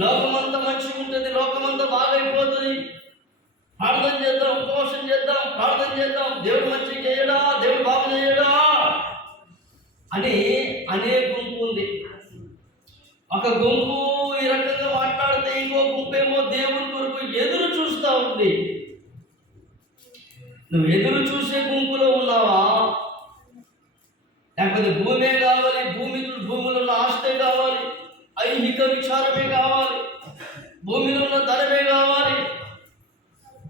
లోకమంతా మంచిగా ఉంటుంది, లోకమంతా బాగైపోతుంది, ప్రార్థన చేద్దాం, ఉపవాసం చేద్దాం, ప్రార్థన చేద్దాం, దేవుడు మంచిగా చేయడా, దేవుడు బాగు చేయడా అని అనే గుంపు ఉంది. ఒక గుంపు ఈ రకంగా మాట్లాడితే ఇంకో గుంపు ఏమో దేవుని కొరకు ఎదురు చూస్తూ ఉంది. నువ్వు ఎదురు చూసే గుంపులో ఉన్నావా? లేకపోతే భూమే కావాలి, భూమిలో ఉన్న ఆస్తే కావాలి, ఐహిక విచారమే కావాలి, భూమిలో ఉన్న ధనమే కావాలి,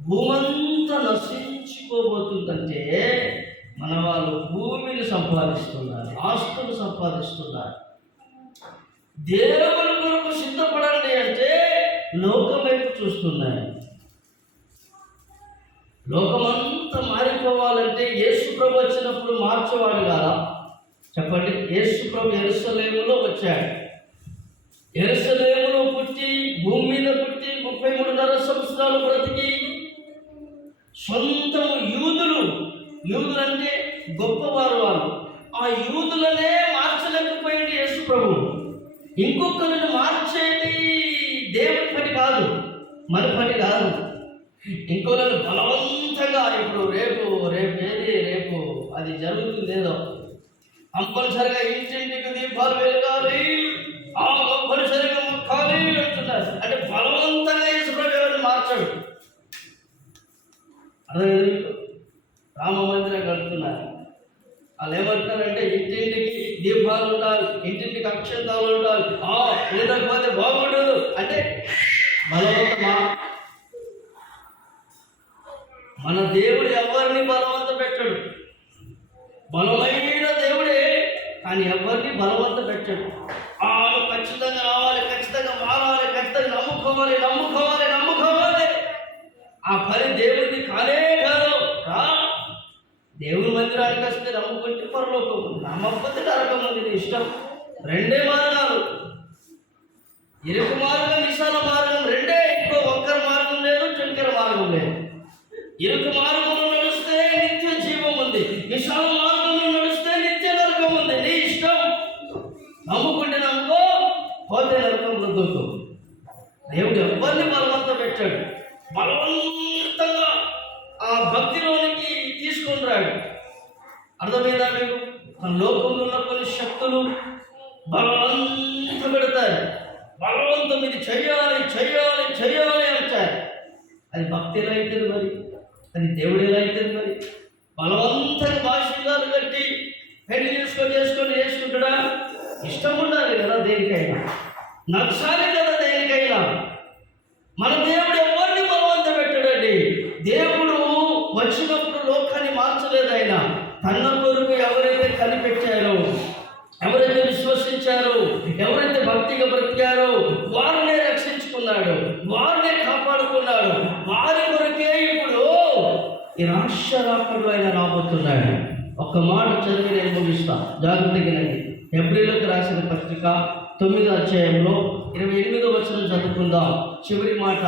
భూమంతా నశించుకోబోతుందంటే మన వాళ్ళు భూమిని సంపాదిస్తున్నారు, ఆస్తులు సంపాదిస్తున్నారు. దేవుని కొరకు సిద్ధపడండి అంటే లోకం వైపు చూస్తున్నారు. లోకమంతా మారిపోవాలంటే యేసు ప్రభు వచ్చినప్పుడు మార్చేవాడు కాదా? చెప్పండి. యేసు ప్రభు యెరూషలేములో వచ్చాడు. యెరూషలేములో పుట్టి, భూమి మీద పుట్టి 33.5 సంవత్సరాలు బ్రతికి, సొంతము యూదులు అంటే గొప్పవారు, వాళ్ళు ఆ యూదులనే మార్చలేకపోయింది యేసు ప్రభు. ఇంకొకరిని మార్చేది దేవుని పని కాదు, మన పని కాదు. ఇంకొకరిని బలవంతంగా ఇప్పుడు రేపు అది జరుగుతుంది, ఏదో కంపల్సరిగా ఇంటింటికి దీపాలు వెలగాలి, కంపల్సరిగా మొక్కాలి అంటున్నారు. అంటే బలవంతంగా యేసు ప్రభు ఎవరిని మార్చాడు. అదే రామ మందిరం కడుతున్నారు. వాళ్ళు ఏమంటున్నారంటే ఇంటింటికి దీపాలు ఉండాలి, ఇంటింటికి అక్షంతాలు ఉండాలి, లేకపోతే బాగుండదు అంటే బలవంతమా? మన దేవుడు ఎవరిని బలవంత పెట్టాడు. బలమైన దేవుడే, కానీ ఎవరిని బలవంత పెట్టాడు. ఖచ్చితంగా రావాలి, ఖచ్చితంగా మారాలి, ఖచ్చితంగా నమ్ముకోవాలి. ఆ పని దేవుడిని కానే కాదు. దేవుని మందిరానికి వస్తే నమ్ముకుంటే పరలోకం, నమ్మకపోతే నరకం ఉంది, నీ ఇష్టం. రెండే మార్గాలు, ఇరుకు మార్గం, విశాల మార్గం రెండే. ఇంకో ఒక్కరి మార్గం లేదు, చుంకర మార్గం లేదు. ఇరుకు మార్గంలో నడిస్తే నిత్య జీవం దేవుడు ఎవరిని బలవంత పెట్టాడు, బలవంతంగా ఆ భక్తిలోనికి తీసుకొని రాడు. అర్థమైందా మీకు? మన లోకంలో ఉన్న కొన్ని శక్తులు బలవంత పెడతారు, బలవంతం ఇది చెయ్యాలి చెయ్యాలి చెయ్యాలి అంటారు. అది భక్తి ఎలా అవుతుంది మరి? అది దేవుడు ఎలా అవుతుంది మరి? బలవంతంగా భాషలు కట్టి పెళ్లి చేసుకుంటాడా? ఇష్టం ఉండాలి కదా దేనికైనా, నచ్చాలి కదా దేనికైనా. మన దేవుడు ఎవరిని బలవంత పెట్టాడండి. దేవుడు వచ్చినప్పుడు లోకాన్ని మార్చలేదు. ఆయన తన కొరకు ఎవరైతే కనిపెట్టారో, ఎవరైతే విశ్వసించారో, ఎవరైతే భక్తిగా బ్రతికారో వారినే రక్షించుకున్నాడు, వారినే కాపాడుకున్నాడు. వారి కొరకే ఇప్పుడు ఈ రాష్ట్రాలు ఆయన రాబోతున్నాడు. ఒక మాట చదివి నేను ముగిస్తా, జాగ్రత్తగానండి. హెబ్రీలకు రాసిన పత్రిక 9వ అధ్యాయంలో 28వ వచనం చదువుకుందాం. చివరి మాట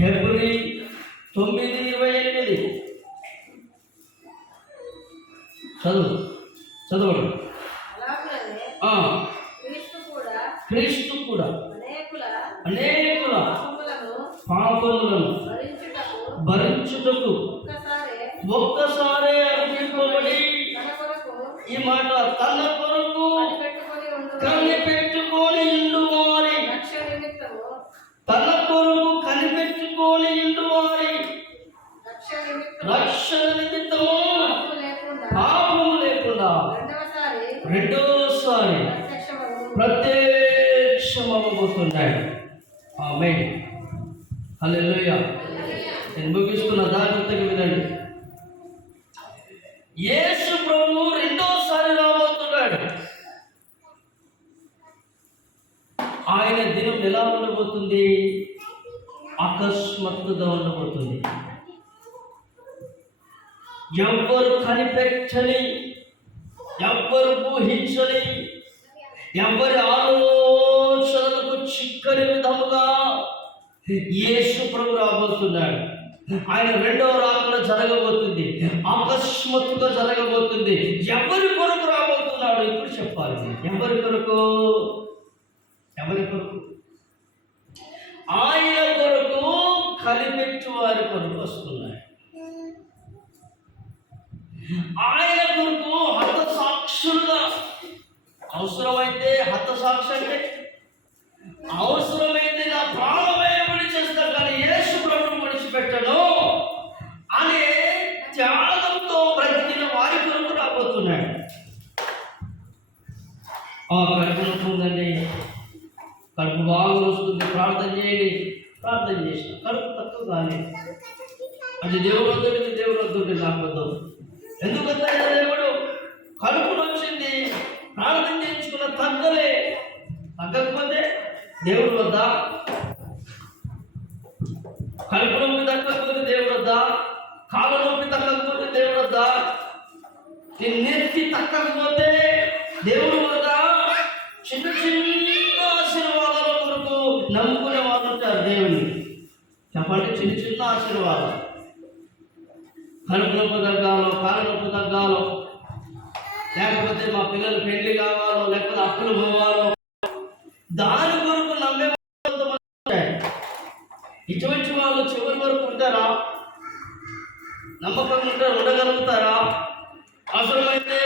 హెబ్రీ 9:28 చదవడు. క్రీస్తు కూడా అనేకుల పాపములను భరించుటకు ఒక్కసారే అర్పింపబడి, ఈ మాట తన కొరకు కనిపెట్టుకొని ఇండువారి, తన కొరకు కనిపెట్టుకొని ఇండువారి రక్షణ నిమిత్తము పాపము లేకుండా రెండోసారి ప్రత్యక్షమవబోతున్నాడు. ఆమేన్, హల్లెలూయా. నేను ముగిస్తున్న, జాగ్రత్తగా వినండి. యేసు ప్రభువు రెండోసారి రాబోతున్నాడు. ఆయన దినం ఎలా ఉండబోతుంది? అకస్మాత్తుగా ఉండబోతుంది. ఎవ్వరు కనిపెట్టని, ఎవ్వరు ఊహించని, ఎవరి ఆలోచనలకు చిక్కని విధముగా యేసు ప్రభు రాబోతున్నాడు. ఆయన రెండవ రాకడ జరగబోతుంది, అకస్మాత్తుగా జరగబోతుంది. ఎవరి కొరకు రాబోతున్నాడు ఇప్పుడు చెప్పాలి. ఎవరి కొరకు? ఎవరి కొరకు? ఆయన కొరకు కనిపెట్టు వారి కొరకు వస్తున్నాడు. ఆయన కొరకు హతసాక్షులుగా, అవసరమైతే హతసాక్షి అంటే అవసరమైతే నా ప్రాణమే విడిచేస్తా కానీ యేసు ప్రభువును విడిచిపెట్టను అనే త్యాగంతో బ్రతికిన వారి కొరకు రాబోతున్నాడు. కడుపు నొప్పి ఉందండి, కడుపు బాగా వస్తుంది, ప్రార్థన చేయండి. ప్రార్థన చేసిన కడుపు తక్కువ కానీ అది దేవుడు వద్దు, దేవుడు వద్దు, నాకు వద్దు. ఎందుకంటే దేవుడు కడుపును వచ్చింది, ప్రార్థన చేయించుకున్న తగ్గకపోతే దేవుడు వద్దా? కడుపు నొప్పి తగ్గకపోతే దేవుడు వద్దా? కాళ్ళ నొప్పి తగ్గకపోతే దేవుడు వద్దా? నీ నెత్తి తగ్గకపోతే దేవుడు వద్దా? చిన్న చిన్న ఆశీర్వాదాల కొరకు నమ్ముకునే వాళ్ళు ఉంటారు దేవుని. చెప్పండి, చిన్న చిన్న ఆశీర్వాదాలు. కడుపు నొప్పి తగ్గాలో, కాళ్ళ నొప్పి తగ్గాలో, లేకపోతే మా పిల్లలు పెళ్లి కావాలో, లేకపోతే అప్పులు పోవాలో, దాని కొరకు నమ్మే ఇటువంటి వాళ్ళు చివరి వరకు ఉంటారా? నమ్మకంగా ఉంటారు, ఉండగలుగుతారా? అవసరమైతే